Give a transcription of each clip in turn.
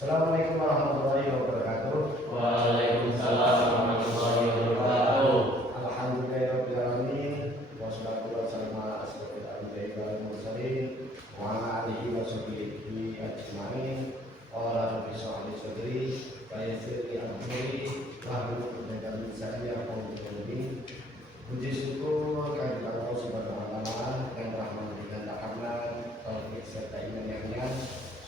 Assalamualaikum warahmatullahi wabarakatuh. Waalaikumsalam warahmatullahi wabarakatuh. Alhamdulillahirabbil alamin wassalatu wassalamu ala asyrofil anbiya'i wal mursalin wa ala alihi wa sahbihi ajmain. Qala rabbi shrah li sadri wa yassir li amri wahlul 'uqdatam min lisani yafqahu qawli. Puji syukur kehadirat Allah Subhanahu wa taala yang telah memberikan rahmat, taufik serta inayahnya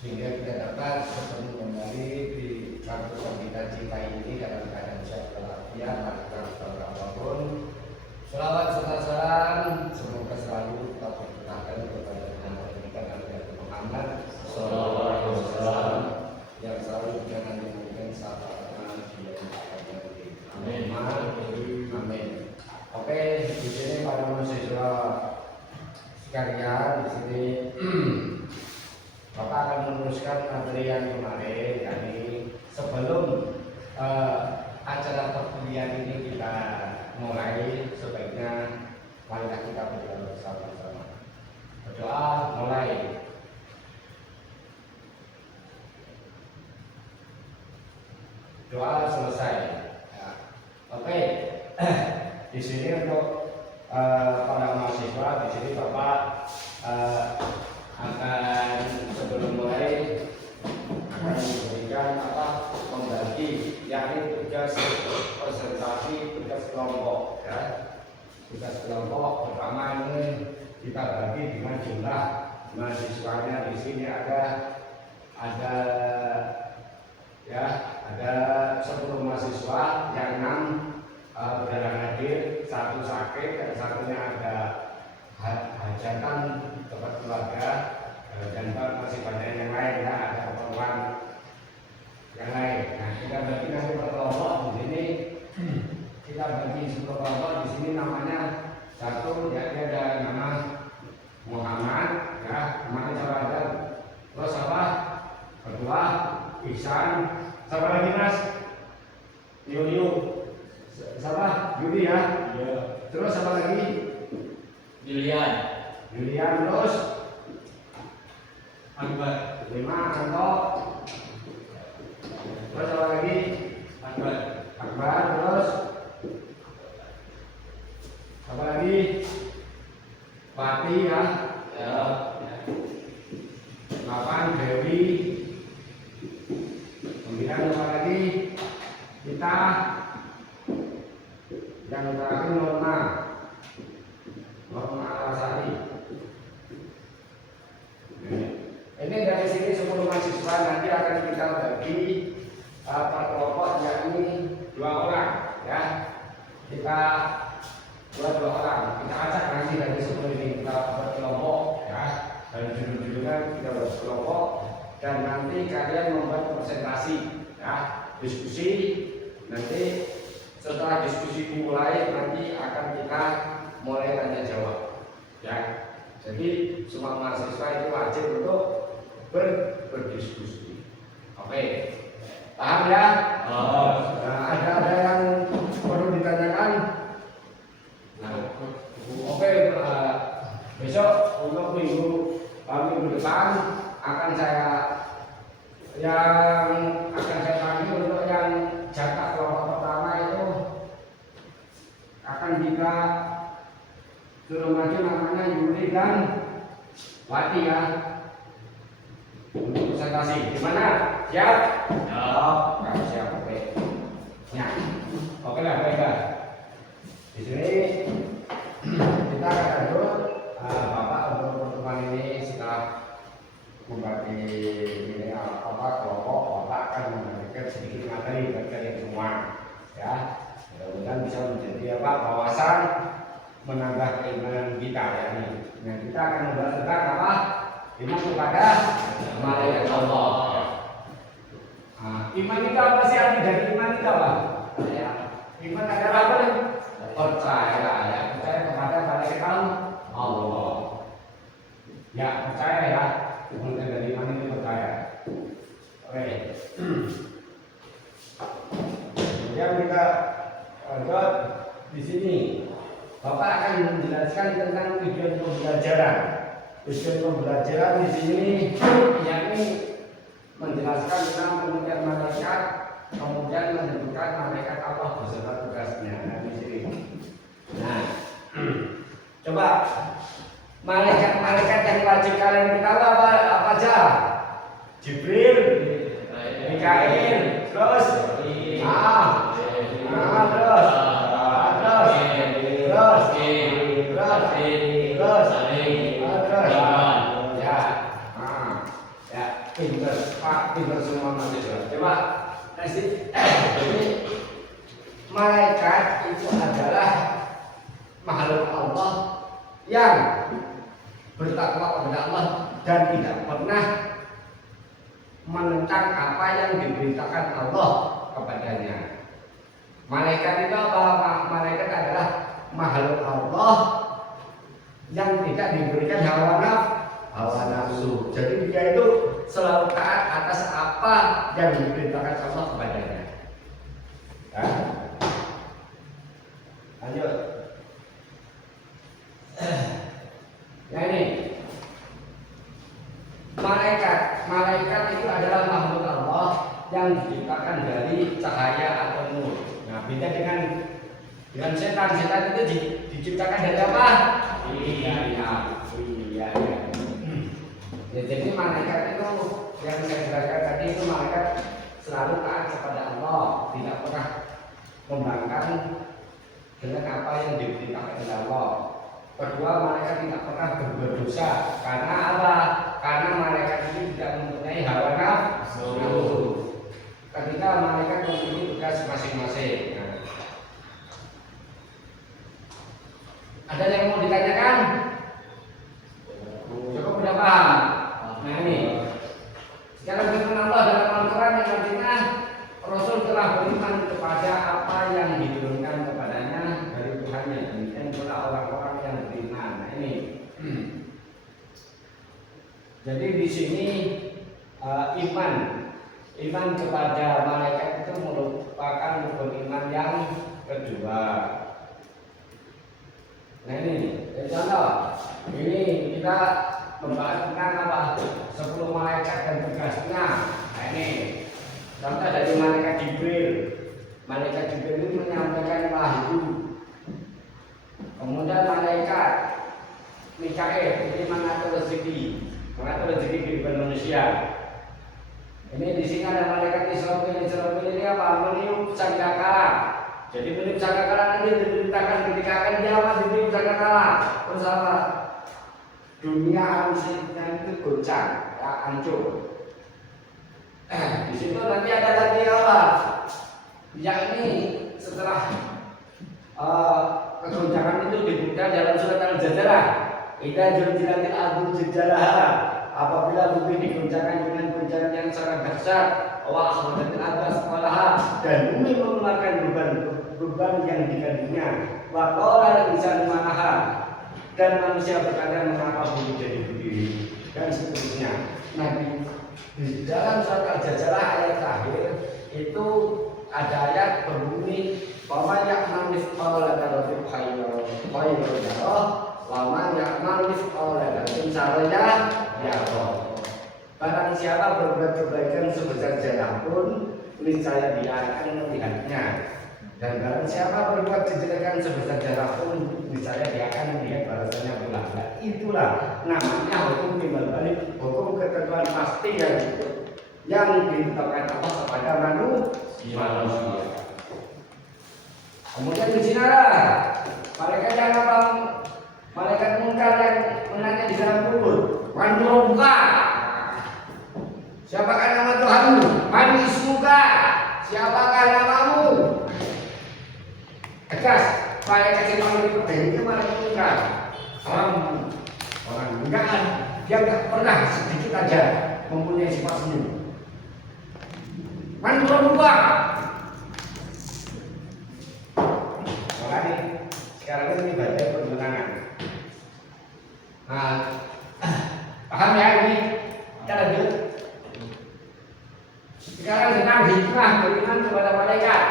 sehingga kita dapat bertemu kembali di kampus yang kita cintai ini dalam keadaan sehat walafiat tanpa apapun. Shalawat serta salam semoga selalu tetap tercurahkan kepada Nabi Nabi Muhammad Sallallahu Alaihi Wasallam yang selalu jangan dimungkinkan sahabatnya dia Amin. Amin. Oke, di sini para mahasiswa sekalian, di sini Bapak akan meneruskan materi yang kemarin, yakni sebelum acara perkuliahan ini kita mulai, sebaiknya marilah kita berdoa bersama-sama. Berdoa mulai. Doa selesai. Ya. Oke. Di sini untuk para mahasiswa, di sini Bapak akan sebelum mulai akan memberikan membagi yakni tugas presentasi, tugas kelompok ya. Tugas kelompok pertama ini kita bagi dengan jumlah mahasiswanya. Di sini ada ya, ada 10 mahasiswa, yang 6 berhalangan hadir, 1 sakit, dan satunya ada hajatan tempat keluarga, dan masih banyak yang lain ya, ada keperluan yang lain. Nah, kita bagi nanti per kelompok di sini. Kita bagi 10 kelompok. Di sini namanya satu, ya, ada nama Muhammad ya, namanya siapa ada. Terus apa? Kedua Ihsan. Siapa lagi Mas? Yuyu. Siapa? Yudi ya? Iya. Terus siapa lagi? Julian. Terus Akbar. 5 Anto. Terus apa lagi? Akbar. Terus apa lagi? Pati ya? Ya. 8 Dewi. 9 apa lagi? Kita. Yang terakhir Norma Alasari. Ini dari sini 10 mahasiswa, nanti akan kita bagi per kelompok, yakni 2 orang ya. Kita buat 2 orang. Kita acak nanti dari 10 ini kita buat kelompok ya. Dan judul-judulnya kita buat kelompok, dan nanti kalian membuat presentasi ya, diskusi. Nanti setelah diskusi dimulai, nanti akan kita mulai tanya jawab ya. Jadi semua mahasiswa itu wajib untuk berdiskusi. Oke, paham ya? Nah, ada yang perlu ditanyakan? Nah, oke, besok untuk minggu depan akan saya panggil untuk yang jatah kelompok pertama itu akan kita suruh maju, namanya Yuli dan Wati ya, untuk presentasi. Gimana? Siap? Kamu siap? Oke. Ya. Oke lah, baiklah. Di sini kita akan lanjut. Bapak untuk pertemuan ini setelah membagi ini kelompok, Bapak akan memberikan sedikit materi bagi kalian semua ya. Mudah-mudahan bisa menjadi wawasan, menambah keimanan kita ya ini. Nah, kita akan membahas tentang apa? Iman kepada malaikat Allah. Iman itu apa sih? Arti dari iman itu apa? Ya. Iman adalah apa? Percaya ya, percaya kepada malaikat Allah. Ya, percaya ya. Kemudian dari iman itu percaya. Oke. Kemudian kita lanjut di sini. Bapak akan menjelaskan tentang tujuan pembelajaran. Tujuan pembelajaran di sini yakni menjelaskan tentang kemudian menyebutkan malaikat Allah beserta tugasnya. Nah, di sini. Nah, coba malaikat-malaikat yang wajib kalian ketahui apa aja? Jibril, Mikail, terus pinter semua mahasiswa. Coba kasih. Jadi malaikat itu adalah makhluk Allah yang bertakwa kepada Allah dan tidak pernah menentang apa yang diberitakan Allah kepadanya. Malaikat itu apa? Malaikat adalah makhluk Allah yang tidak diberikan hawa nafsu. Jadi dia itu selalu taat atas apa yang diberitakan Allah kepadanya. Ya. Lanjut. Ya ini. Malaikat itu adalah makhluk Allah yang diciptakan dari cahaya atau nur. Nah, beda dengan setan. Setan itu diciptakan dari apa? Iya. Jadi malaikat itu yang saya jelaskan tadi itu malaikat selalu taat kepada Allah, tidak pernah membangkang dengan apa yang diberitakan oleh Allah. Kedua, malaikat tidak pernah berbuat dosa. Karena apa? Karena malaikat ini tidak mempunyai hawa nafsu. Ketika malaikat mempunyai tugas masing-masing. Nah, ada yang mau ditanyakan? Cukup udah paham? Nah ini. Sekarang firman Allah dalam Al-Quran yang artinya Rasul telah beriman kepada apa yang diturunkan kepadanya dari Tuhannya. Demikian pula orang-orang yang beriman. Nah ini. Jadi di sini iman kepada malaikat itu merupakan rukun iman yang kedua. Nah ini, contoh. Ini kita membahas tentang apa? 10 malaikat dan tugasnya. Nah ini contoh dari malaikat Jibril. Malaikat Jibril itu menyampaikan wahyu. Kemudian malaikat Mikail ini mengatur rezeki kehidupan manusia. Ini di sini ada malaikat Israfil. Israfil ini apa? Meniup sangkakala. Jadi meniup sangkakala nanti diberitakan ketika akan kiamat ditiup sangkakala. Terus apa? Dunia anusianya itu goncang, ya, hancur. Di situ nanti ada lagi apa? Yakni setelah kegoncangan itu dibuka dalam surat Al-Jadalah. Idza zulzilatil ardu zilzalaha. Apabila bumi digoncangkan dengan goncangan yang sangat dahsyat, wa akhrajatil ardu asqalaha, dan bumi mengeluarkan beban yang dikandungnya. Wa qala al-insanu ma laha, dan manusia berkata mengapa bumi jadi begini, dan seterusnya. Nah di dalam surat Al-Jadalah ayat terakhir itu ada ayat berbunyi wa ya'mal mithqala dzarratin khairan yarah wa man ya'mal mithqala dzarratin syarran yarah. Barang siapa berbuat kebaikan sebesar zarah pun niscaya dia akan melihatnya, dan barang siapa berbuat kejelekan sebesar zarah pun niscaya dia akan melihat balasannya pula. Nah, itulah namanya hukum timbal balik, hukum ketentuan pasti yang ditetapkan Allah kepada manusia. Kemudian di sini ada malaikat yang apa? Malaikat munkar yang menanya di dalam kubur. Man rabbuka? Siapakah nama Tuhanmu? Man ismuka? Siapakah namamu? Tegas, malaikat yang menurut itu malaikat munkar. Orang munkar, dia nggak pernah sedikit aja mempunyai sifat senyum. Man rabbuka? Makanya sekarang ini baca permenangan. Nah, paham ya ini? Kita lanjut. Sekarang tentang hikmah beriman kepada malaikat.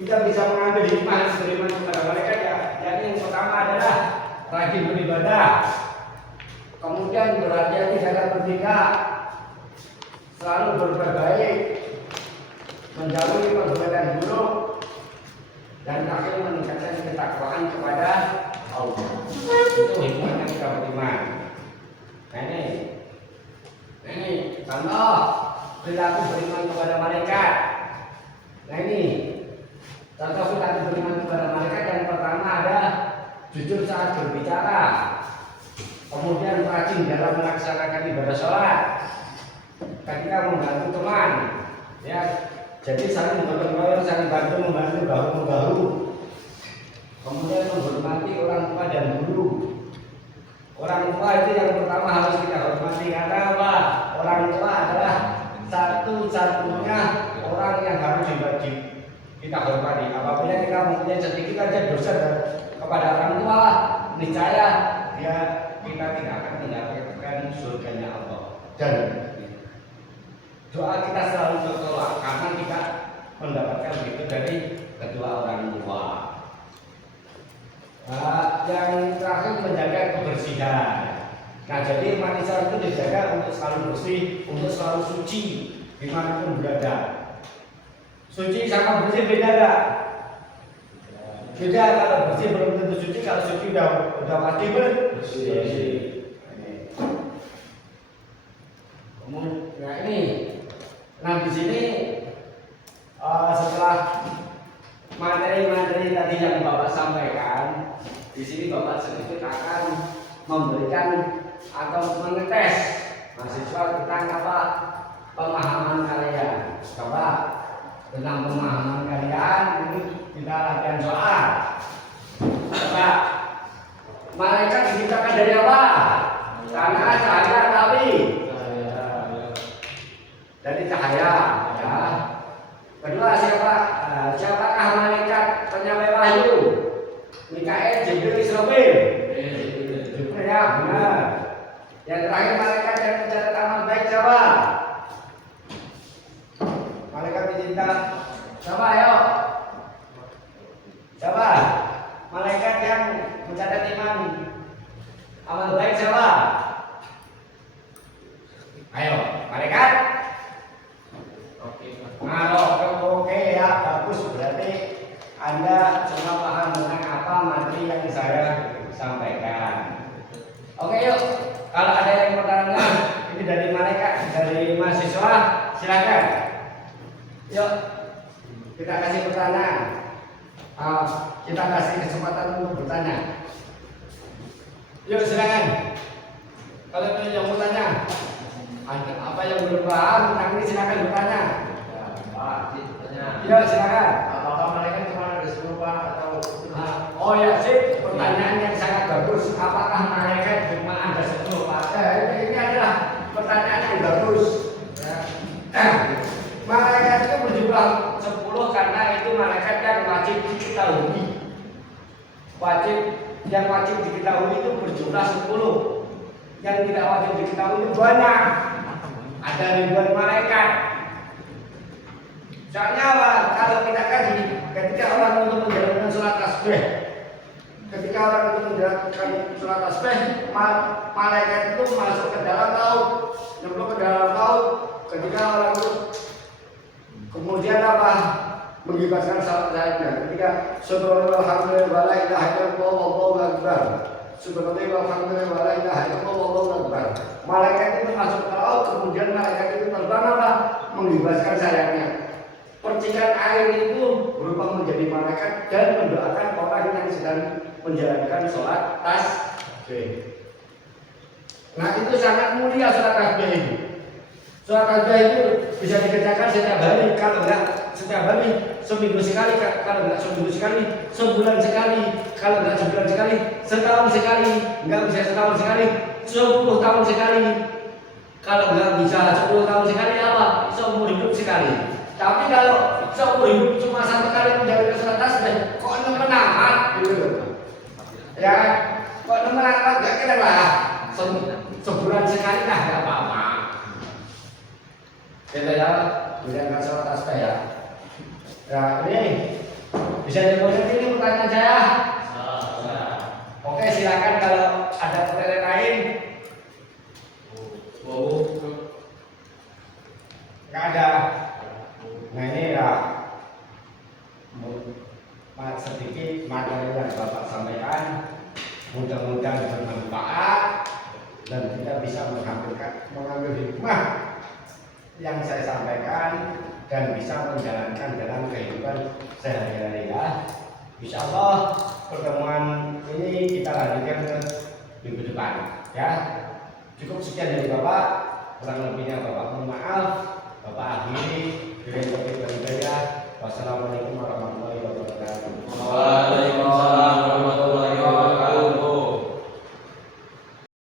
Kita bisa mengambil hikmah beriman kepada malaikat ya. Jadi yang pertama adalah rajin beribadah. Kemudian berhati-hati dalam bertindak, selalu berbuat baik. menjauhi perbuatan buruk, dan terakhir meningkatkan ketakwaan kepada Allah. Itu hikmahnya kita beriman. Nah ini contoh perilaku beriman kepada malaikat. Nah ini contoh perilaku beriman kepada malaikat. Yang pertama ada jujur saat berbicara, kemudian rajin dalam melaksanakan ibadah sholat, ketika membantu teman, ya. Jadi saling gotong royong, saling bantu membantu, bahu membahu. Kemudian menghormati orang tua dan guru. Orang tua itu yang pertama harus kita hormati, karena apa? Orang tua adalah satu-satunya orang yang harus kita hormati. Apabila kita mempunyai sedikit aja dosa kepada orang tua, niscaya kita tidak akan mendapatkan surganya Allah. Dan doa kita selalu tertolak karena kita mendapatkan itu dari kedua orang tua. Yang terakhir menjaga kebersihan. Nah, jadi manusia itu dijaga untuk selalu bersih, untuk selalu suci dimanapun berada. Suci sama bersih beda gak? Beda. Kalau bersih belum tentu suci. Kalau suci udah pasti bersih. Nah ini, di sini setelah materi-materi tadi yang Bapak sampaikan, di sini Bapak sedikit akan memberikan atau mengetes mahasiswa tentang apa pemahaman kalian. Coba tentang pemahaman kalian ini kita latihan soal. Coba, malaikat diciptakan dari apa? Tanah, cahaya, api. Dari cahaya. Ya. Kedua siapakah malaikat penyampai wahyu? Mikael, Jibril, Israfil. Jibril ya, benar. Yang terakhir malaikat yang mencatat amal baik siapa? Malaikat pencipta. Siapa ayo? Siapa? Malaikat yang mencatat iman amal baik siapa? Ayo, malaikat. Oke ya, bagus. Berarti Anda semua paham tentang apa materi yang saya sampaikan. Oke yuk, kalau ada yang bertanya ini dari malaikat, dari mahasiswa, silakan. Yuk, kita kasih pertanyaan. Kita kasih kesempatan untuk bertanya. Yuk silakan. Kalau ada yang mau tanya, apa yang belum paham tentang ini silakan bertanya. Ya silakan. Apakah malaikat cuma ada 10 Pak atau? Oh ya sih, pertanyaan yang sangat bagus. Apakah malaikat cuma ada 10 Pak? Ini adalah pertanyaan yang bagus. Ya. Malaikat itu berjumlah 10 karena itu malaikat yang wajib diketahui. Yang wajib diketahui itu berjumlah 10. Yang tidak wajib diketahui itu banyak. Ada ribuan malaikat. Soalnya apa? Kalau kita kaji, ketika orang untuk menjalankan sholat tasbih, malaikat itu masuk ke dalam laut, nyemplung ke dalam laut. Ketika orang itu kemudian apa? Mengibarkan salatnya. Ketika subhanallah walhamdulillah wala ilaha illallah wallahu akbar. Subhanallah walhamdulillah wala ilaha illallah wallahu akbar. Malaikat itu masuk ke laut, kemudian malaikat itu terbang apa? Mengibarkan sayapnya. Percikan air itu berubah menjadi malaikat dan mendoakan orang yang sedang menjalankan sholat tasbih. Nah itu sangat mulia sholat tasbih itu. Sholat tasbih itu bisa dikerjakan setiap hari, kalau enggak setiap hari, seminggu sekali, kalau enggak seminggu sekali, sebulan sekali, kalau enggak sebulan sekali, setahun sekali, enggak bisa setahun sekali, 10 tahun sekali, kalau enggak bisa 10 tahun sekali apa? Seumur hidup sekali. Tapi kalau seumur hidup cuma satu kali menjalankan sholat tasbih, kok nemen amat gitu. Ya, kok nemen amat enggak kira lah. Sebulan sekali lah enggak apa-apa. Gitu ya, menjalankan sholat tasbih ya. Ya, ini bisa diboleh ini pertanyaan saya. Oke, silakan kalau ada pertanyaan lain. Enggak ada. Nah ini ya sedikit materi yang Bapak sampaikan, mudah-mudahan bermanfaat dan kita bisa mengambil hikmah yang saya sampaikan dan bisa menjalankan dalam kehidupan sehari-hari ya. Insya Allah pertemuan ini kita lanjutkan ke minggu depan ya. Cukup sekian dari Bapak, kurang lebihnya Bapak mohon maaf. Bapak akhiri dengan topik dan saya. Wassalamualaikum warahmatullahi wabarakatuh.